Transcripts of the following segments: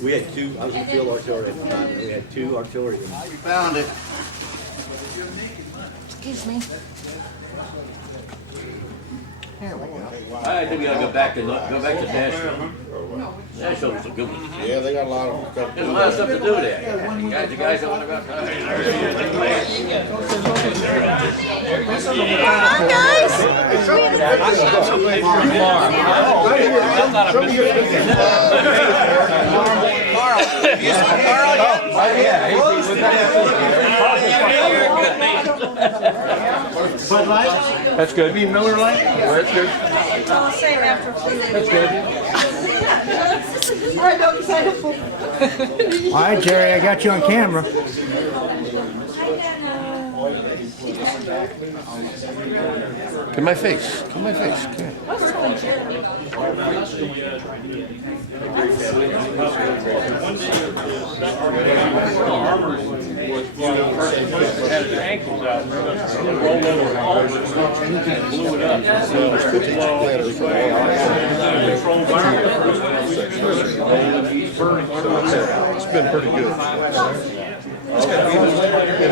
We had two. I was in field artillery at the time. We had two artillery. We found it. Excuse me. Here we go. I think we gotta go back to Nashville. Nashville was a good one. Yeah, they got a lot of stuff. There's a lot of stuff to do there. The guys don't want to go. Hi guys. That's good. Be Miller Lite? That's good. I'll say it after a few. That's good. I don't say it. All right, Jerry, I got you on camera. To my face. To my face. Come Had his ankles out and rolled over the arms and blew it up. So It's been pretty good. It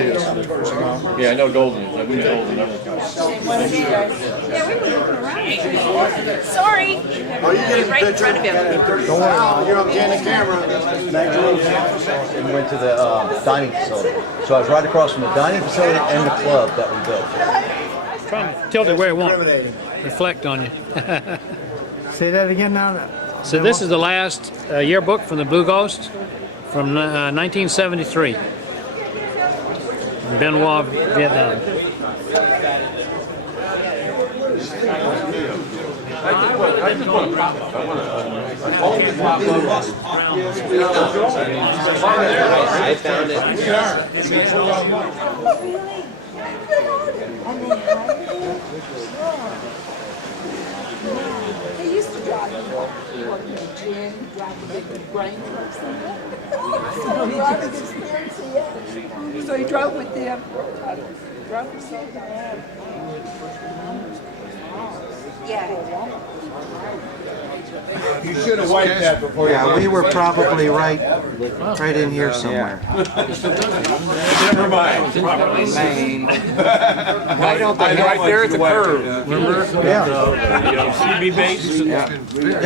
is. Yeah, I know Golden. We know Golden never. Yeah, we were looking around. Sorry. Oh, you getting Right in front of him. Don't worry. You're on camera. And we went to the dining facility. So I was right across from the dining facility and the club that we built. trying to tilt it where it won't reflect on you. Say that again now. So this is the last yearbook from the Blueghosts from 1973. Benoit, Vietnam. I just want to pop up. I want to pop up. I found it. They used to drive me work in the gym, drive the big grain trucks and that. Driving experience, yeah. So he drove with them. Drove for so bad. Yeah. You should have wiped that before you. Yeah, we were probably right in here somewhere. Never mind. Why don't they right there at the curve? Remember? Yeah, CB base. yeah,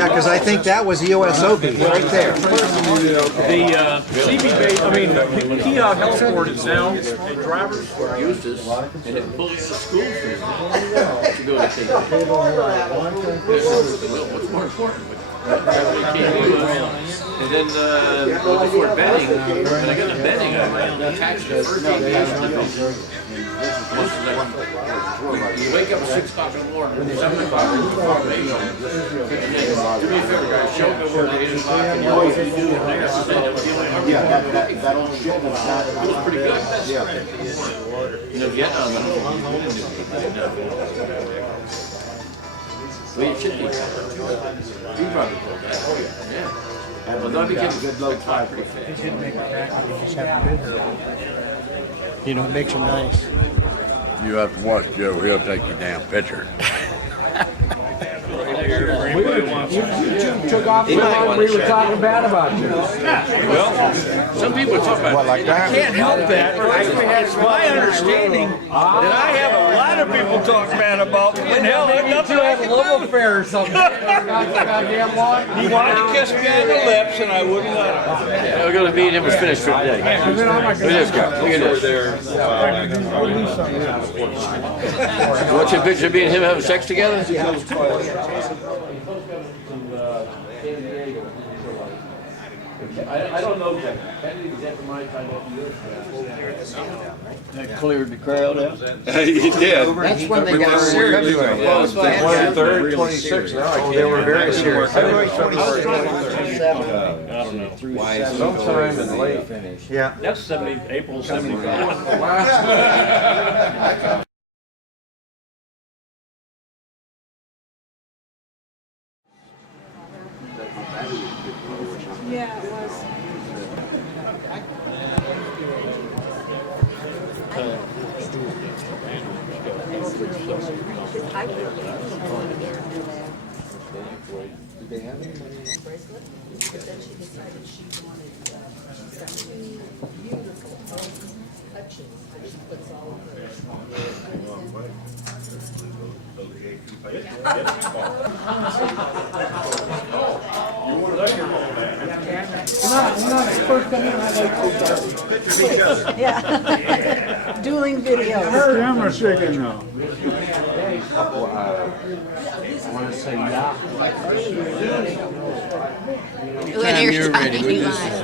because I think that was the USOB right there. The CB base. I mean, the Keogh Heliport is now a driver's. Used this, and it pulled us to school for to go to take. What's more important? And then before bedding, when I got to bedding, I attached the first aviation division. You wake up at 6 o'clock in the morning, 7 o'clock, and then, do me a favor, guys, show me over at 8 o'clock, and you always do it there. That was pretty good. You know, Vietnam, well, it should be. You probably told that. Oh, yeah. Well, that became a good low tide pretty fast. They didn't make it back, they just haven't been here. You know, it makes them nice. You have to watch Joe. He'll take you down picture. You took off the line, we were talking bad about you. Well, some people talk about. What, like that? Can't help that. It's my understanding that I have a lot of people talk bad about me, and hell, there's nothing I can love do. affair or something. Goddamn one. He wanted to kiss me on the lips, and I wouldn't let him. Yeah, we're going to meet him and finish for today. Look at this guy. Look at this. You want your picture of me and him having sex together? I don't know that. That cleared the crowd out. He did. That's when they got serious. Well, it's the 23rd, 26th now. Oh, they were very serious. February 23rd. I don't know. Sometime in late. Yeah. That's April 75. Yeah, it was. I Did they have any money? bracelet, but then she decided she wanted, she's got two beautiful touches that she puts all over her. Yeah. Dueling videos. Camera shaking now. I want to say yeah. Anytime you're ready,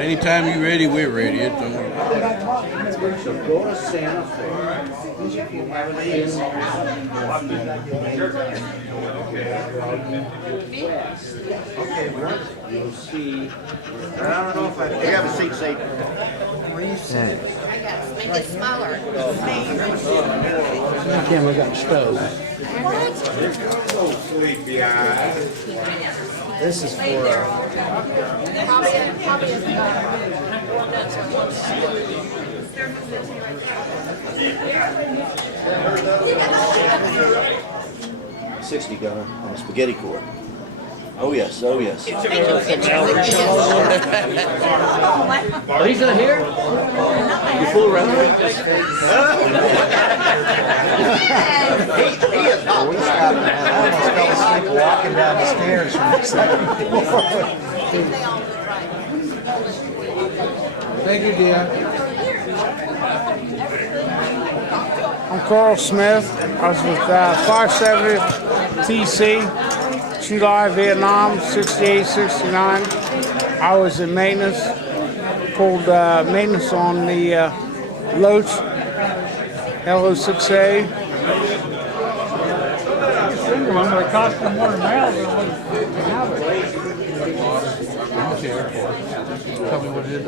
anytime you're ready, we're ready. It's So go to Santa Fe. If you haven't been, okay, you'll see. I don't know if I have a seat, Satan. What do you say? I guess, make it smaller. Camera got stove. This is for. $60 gunner on a spaghetti cord. Oh yes, oh yes. Oh, he's not here? You fool around with him? We stopped and I almost fell asleep walking down the stairs from the second floor. Thank you, dear. I'm Carl Smith. I was with 570 TC, July, Vietnam, 68, 69. I was in maintenance, pulled maintenance on the Loach LO6A. I'm going to cost them more now than what to have it. Tell me what it is.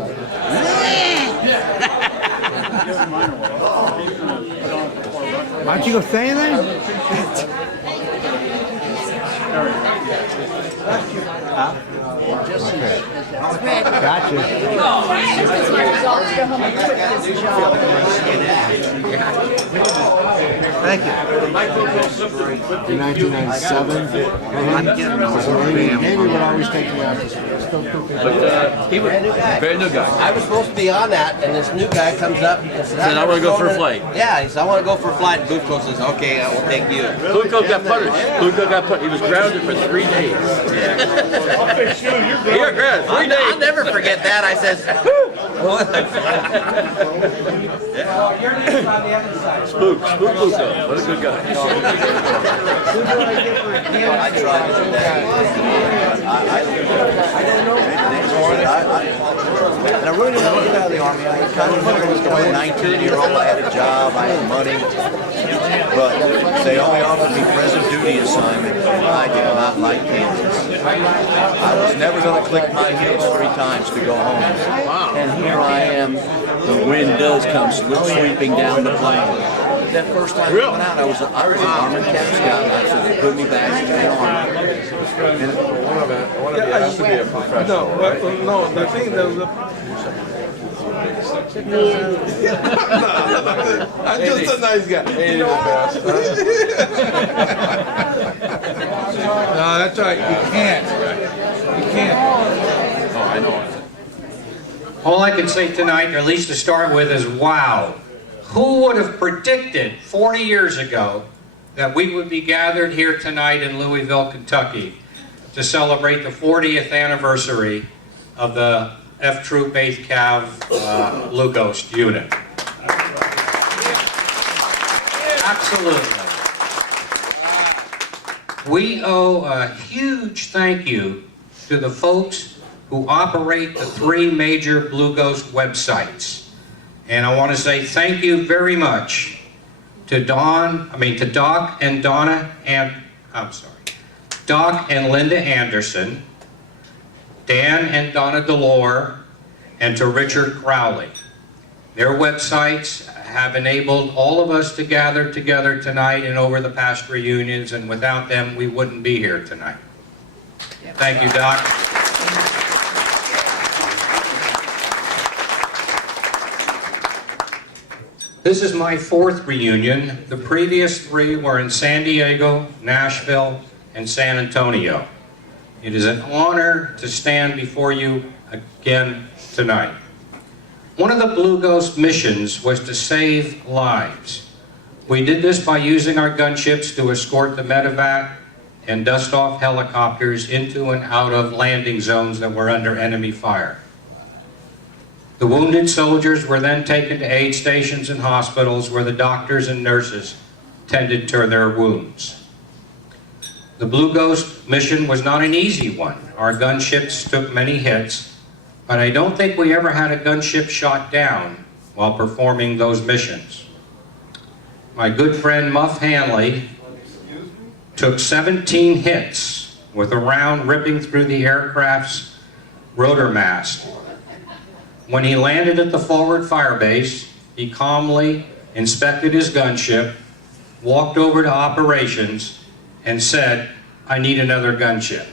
Why don't you go say anything? Gotcha. Thank you. In 1997, Amy would always take me out to still cooking. But he was a very new guy. I was supposed to be on that, and this new guy comes up and says, Said, "I want to go for a flight." Yeah, he said, I want to go for a flight. And Blueghosts says, okay, I will take you. Blueghosts got punished. Blueghosts got punished. He was grounded for 3 days. I'll fix you. You're good. You're grounded 3 days. I'll never forget that. I says, Spook Blueghost. What a good guy. I tried it today. I don't know. And I really didn't want to get out of the Army. I kind of remember was going 19-year-old. I had a job. I had money. But they only offered me present duty assignment. I did not like Kansas. I was never going to click my heels 3 times to go home. And here I am. The wind does come sweeping down the plain. That first time I went out, I was an armored cap scout, and I said they put me back in the Army. And I want to be a professional. No, the thing that was I'm just a nice guy. Ain't the best. No, that's right. You can't. You can't. Oh, I know. All I can say tonight, or at least to start with, is wow. Who would have predicted 40 years ago that we would be gathered here tonight in Louisville, Kentucky to celebrate the 40th anniversary of the F Troop 8th Cav Blueghost unit. Absolutely. We owe a huge thank you to the folks who operate the 3 major Blueghost websites. And I want to say thank you very much to Doc and Donna, Doc and Linda Anderson, Dan and Donna Delore, and to Richard Crowley. Their websites have enabled all of us to gather together tonight and over the past reunions, and without them, we wouldn't be here tonight. Thank you, Doc. This is my 4th reunion. The previous 3 were in San Diego, Nashville, and San Antonio. It is an honor to stand before you again tonight. One of the Blue Ghost missions was to save lives. We did this by using our gunships to escort the medevac and dust-off helicopters into and out of landing zones that were under enemy fire. The wounded soldiers were then taken to aid stations and hospitals where the doctors and nurses tended to their wounds. The Blue Ghost mission was not an easy one. Our gunships took many hits, but I don't think we ever had a gunship shot down while performing those missions. My good friend Muff Hanley took 17 hits with a round ripping through the aircraft's rotor mast. When he landed at the forward fire base, he calmly inspected his gunship, walked over to operations, and said, "I need another gunship."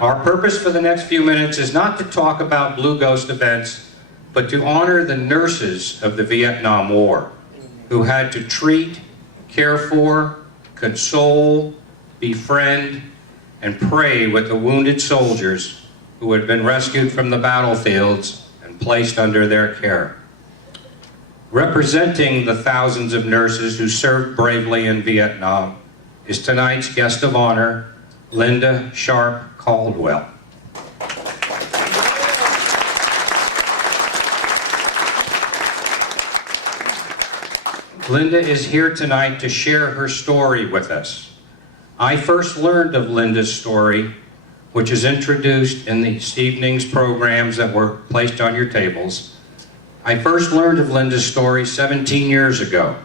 Our purpose for the next few minutes is not to talk about Blue Ghost events, but to honor the nurses of the Vietnam War, who had to treat, care for, console, befriend, and pray with the wounded soldiers who had been rescued from the battlefields and placed under their care. Representing the thousands of nurses who served bravely in Vietnam is tonight's guest of honor, Linda Sharp Caldwell. Linda is here tonight to share her story with us. I first learned of Linda's story, which is introduced in this evening's programs that were placed on your tables. I first learned of Linda's story 17 years ago.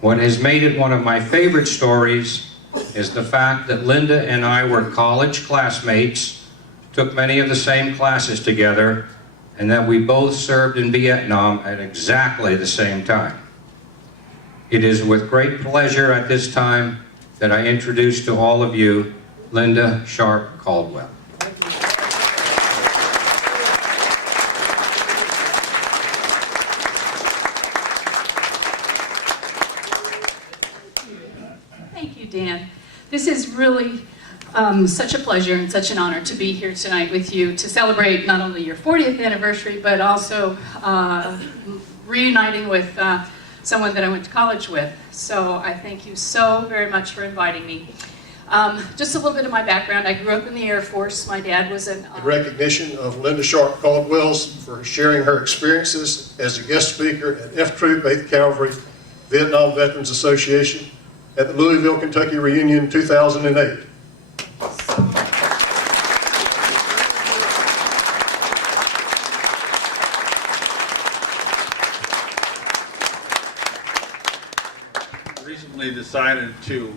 What has made it one of my favorite stories is the fact that Linda and I were college classmates, took many of the same classes together, and that we both served in Vietnam at exactly the same time. It is with great pleasure at this time that I introduce to all of you Linda Sharp Caldwell. Thank you, Dan. This is really such a pleasure and such an honor to be here tonight with you to celebrate not only your 40th anniversary, but also reuniting with someone that I went to college with. So I thank you so very much for inviting me. Just a little bit of my background. I grew up in the Air Force. My dad was an... In recognition of Linda Sharp Caldwell for sharing her experiences as a guest speaker at F Troop 8th Cavalry Vietnam Veterans Association at the Louisville, Kentucky reunion 2008. Recently decided to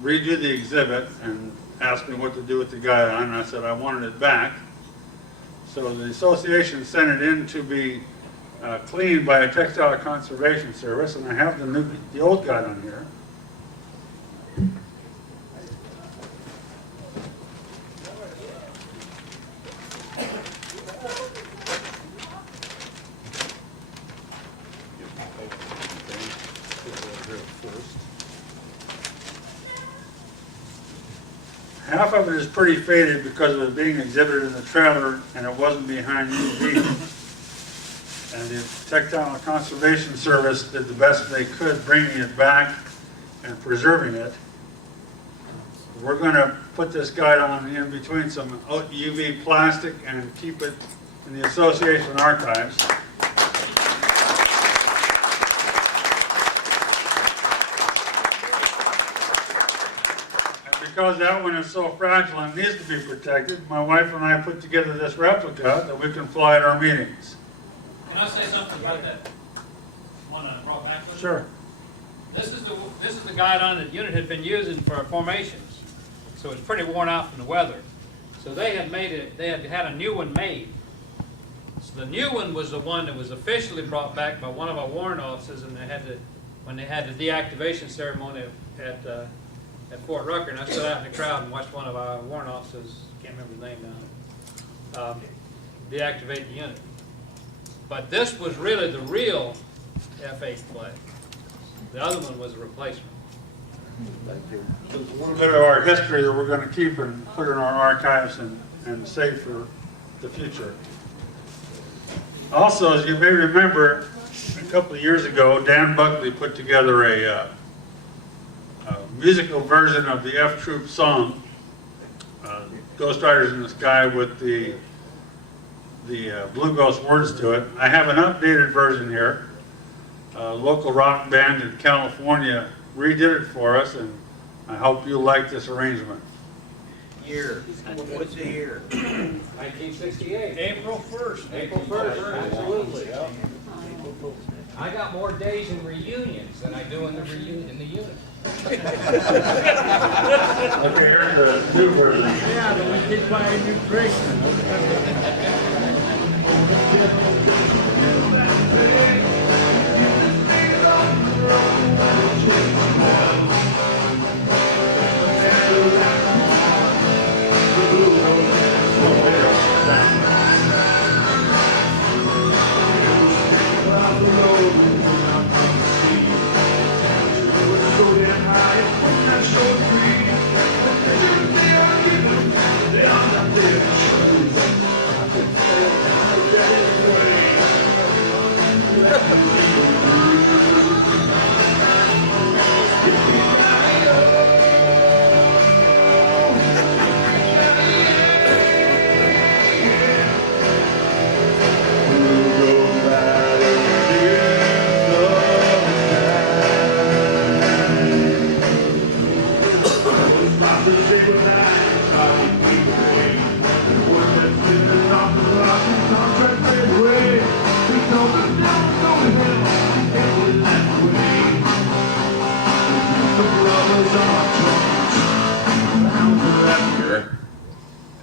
redo the exhibit and asked me what to do with the guidon, and I said I wanted it back. So the association sent it in to be cleaned by a textile conservation service, and I have the old guidon here. Half of it is pretty faded because of it being exhibited in the trailer and it wasn't behind UV. And the Textile Conservation Service did the best they could bringing it back and preserving it. We're going to put this guidon in between some UV plastic and keep it in the association archives. Because that one is so fragile and needs to be protected, my wife and I put together this replica that we can fly at our meetings. Can I say something about that one I brought back with me? Sure. This is the guidon that the unit had been using for formations, so it's pretty worn out from the weather. So they had made it. They had had a new one made. So the new one was the one that was officially brought back by one of our warrant officers, and when they had the deactivation ceremony at Fort Rucker, and I stood out in the crowd and watched one of our warrant officers, can't remember his name now, deactivate the unit. But this was really the real F-8 flag. The other one was a replacement. a little bit of our history that we're going to keep and put in our archives and save for the future. Also, as you may remember, a couple of years ago, Dan Buckley put together a musical version of the F Troop song, Ghost Riders in the Sky, with the Blueghost words to it. I have an updated version here. A local rock band in California redid it for us, and I hope you'll like this arrangement. Year. What's the year? 1968. April 1st. April 1st, absolutely. I got more days in reunions than I do in the unit. Okay, here's the new version. Yeah, but we did buy a new bracelet.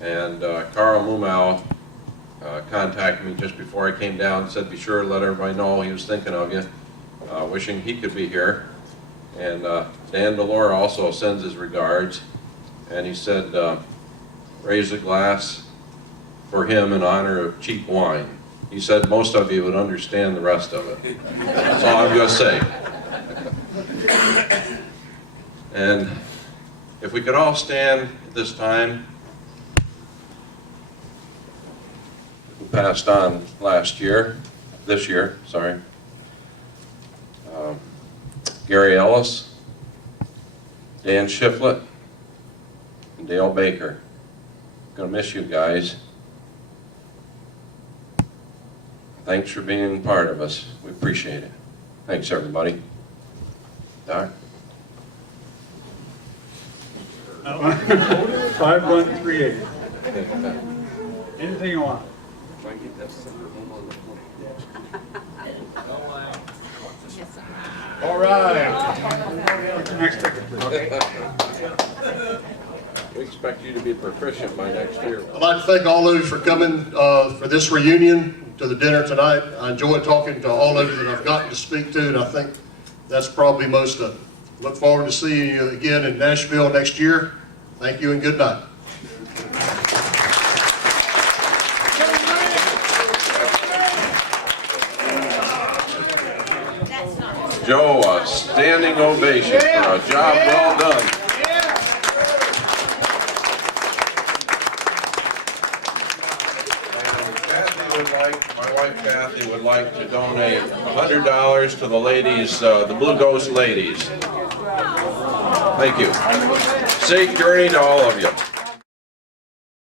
And Carl Mumau contacted me just before I came down and said be sure to let everybody know he was thinking of you, wishing he could be here. And Dan Delore also sends his regards, and he said raise a glass for him in honor of cheap wine. He said most of you would understand the rest of it. That's all I'm going to say. And if we could all stand at this time, who passed on this year, sorry. Gary Ellis, Dan Shiflett, and Dale Baker. Gonna miss you guys. Thanks for being part of us. We appreciate it. Thanks, everybody. Doc? 5138. Anything you want. All right. Next ticket. We expect you to be proficient by next year. I'd like to thank all of you for coming for this reunion to the dinner tonight. I enjoyed talking to all of you that I've gotten to speak to, and I think that's probably most of it. Look forward to seeing you again in Nashville next year. Thank you and good night. Joe, a standing ovation for a job well done. My wife Kathy would like to donate $100 to the ladies, the Blueghost ladies. Thank you. Safe journey to all of you.